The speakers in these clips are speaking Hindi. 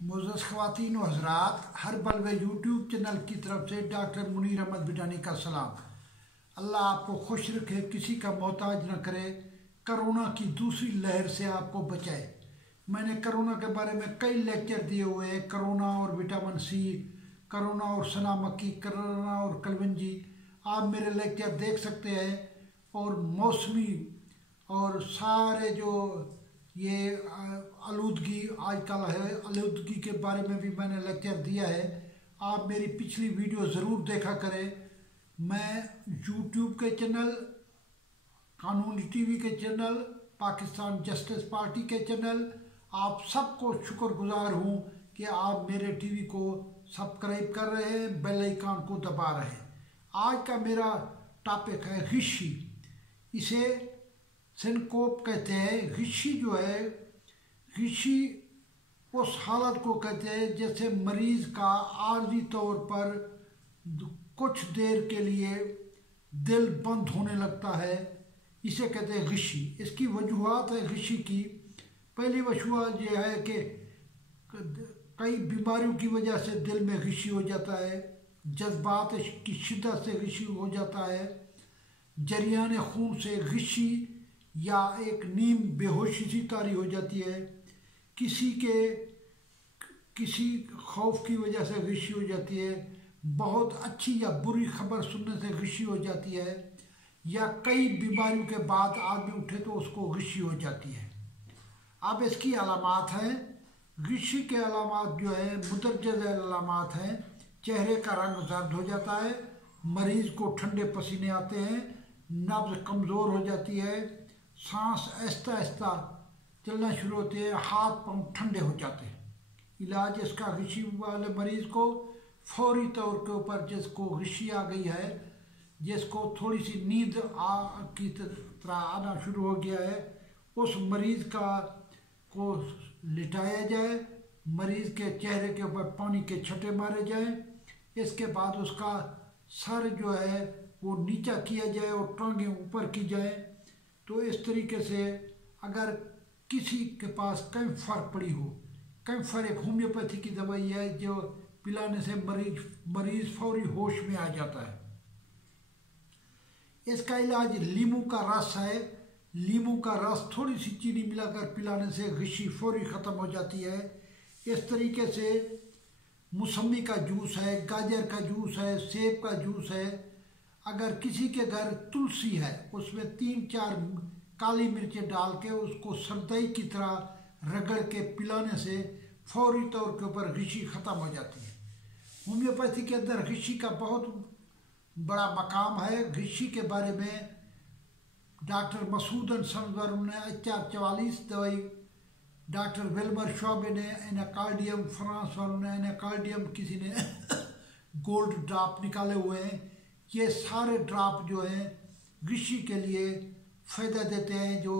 मुअज़्ज़ज़ ख़वातीन व हज़रात, हर बल्वे यूट्यूब चैनल की तरफ से डॉक्टर मुनीर अहमद बिडानी का सलाम। अल्लाह आपको खुश रखे, किसी का मोहताज न करे, कोरोना की दूसरी लहर से आपको बचाए। मैंने कोरोना के बारे में कई लेक्चर दिए हुए हैं, कोरोना और विटामिन सी, कोरोना और सना मक्की, कोरोना और कलवंजी। आप मेरे लेक्चर देख सकते हैं। और मौसमी और सारे जो ये आलूदगी आजकल है, आलूदगी के बारे में भी मैंने लेक्चर दिया है। आप मेरी पिछली वीडियो ज़रूर देखा करें। मैं यूट्यूब के चैनल, कानूनी टीवी के चैनल, पाकिस्तान जस्टिस पार्टी के चैनल, आप सबको शुक्रगुजार हूँ कि आप मेरे टीवी को सब्सक्राइब कर रहे हैं, बेल आइकन को दबा रहे हैं। आज का मेरा टॉपिक है गिशी। इसे सिनकोप कहते हैं। गिशी जो है, गिशी उस हालत को कहते हैं जैसे मरीज का आर्जी तौर पर कुछ देर के लिए दिल बंद होने लगता है, इसे कहते हैं गिशी। इसकी वजूहात है गिशी की। पहली वजूहत यह है कि कई बीमारियों की वजह से दिल में गिशी हो जाता है, जज्बात की शिद्दत से गिशी हो जाता है, जरियान खून से गिशी या एक नीम बेहोशी सी तारी हो जाती है, किसी खौफ की वजह से गिशी हो जाती है, बहुत अच्छी या बुरी खबर सुनने से गिशी हो जाती है, या कई बीमारियों के बाद आदमी उठे तो उसको गिशी हो जाती है। अब इसकी अलामात हैं। गिशी के अलामात जो है मुदर्रज अलामात हैं। चेहरे का रंग जर्द हो जाता है, मरीज को ठंडे पसीने आते हैं, नब्ज कमज़ोर हो जाती है, सांस आहिस्ता आहिस्ता चलना शुरू होती है, हाथ पांव ठंडे हो जाते हैं। इलाज इसका गिशी वाले मरीज को फौरी तौर के ऊपर, जिसको गिशी आ गई है, जिसको थोड़ी सी नींद की तरह आना शुरू हो गया है, उस मरीज को लिटाया जाए, मरीज के चेहरे के ऊपर पानी के छटे मारे जाएं। इसके बाद उसका सर जो है वो नीचा किया जाए और टांगें ऊपर की जाए। तो इस तरीके से अगर किसी के पास कैंफर पड़ी हो, कैंफर एक होम्योपैथी की दवाई है जो पिलाने से मरीज फौरी होश में आ जाता है। इसका इलाज लीमू का रस है। लीमू का रस थोड़ी सी चीनी मिलाकर पिलाने से गिशी फौरी ख़त्म हो जाती है। इस तरीके से मौसमी का जूस है, गाजर का जूस है, सेब का जूस है। अगर किसी के घर तुलसी है, उसमें 3-4 काली मिर्चें डाल के उसको सरदई की तरह रगड़ के पिलाने से फौरी तौर के ऊपर गिशी ख़त्म हो जाती है। होम्योपैथी के अंदर गिशी का बहुत बड़ा मकाम है। गिशी के बारे में डॉक्टर मसूद सनवर ने HR44 दवाई, डॉक्टर विल्मर शॉबे ने एनाकार्डियम, फ्रांस वालों ने एनाकार्डियम, किसी ने गोल्ड ड्रॉप निकाले हुए हैं। ये सारे ड्रॉप जो हैं गिशी के लिए फ़ायदा देते हैं, जो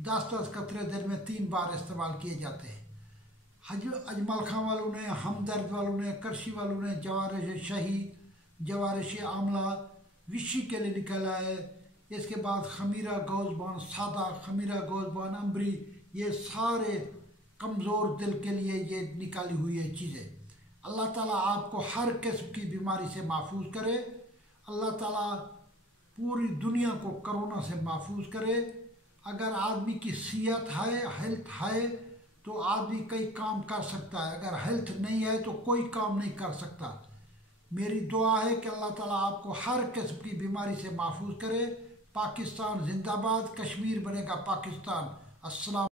10-10 कतरे दिन में 3 बार इस्तेमाल किए जाते हैं। अजमल खां वालों ने, हमदर्द वालों ने, करशी वालों ने जवारिश शाही, जवारिश आमला गिशी के लिए निकाला है। इसके बाद खमीरा गौज़बान सादा, खमीरा गौज़बान अम्बरी, ये सारे कमज़ोर दिल के लिए ये निकाली हुई है चीज़ें। अल्लाह ताला आपको हर किस्म की बीमारी से महफूज करे। अल्लाह ताला पूरी दुनिया को कोरोना से महफूज करे। अगर आदमी की सेहत है, हेल्थ है, तो आदमी कई काम कर सकता है। अगर हेल्थ नहीं है तो कोई काम नहीं कर सकता। मेरी दुआ है कि अल्लाह ताला आपको हर किस्म की बीमारी से महफूज करे। पाकिस्तान जिंदाबाद, कश्मीर बनेगा पाकिस्तान। अस्सलाम।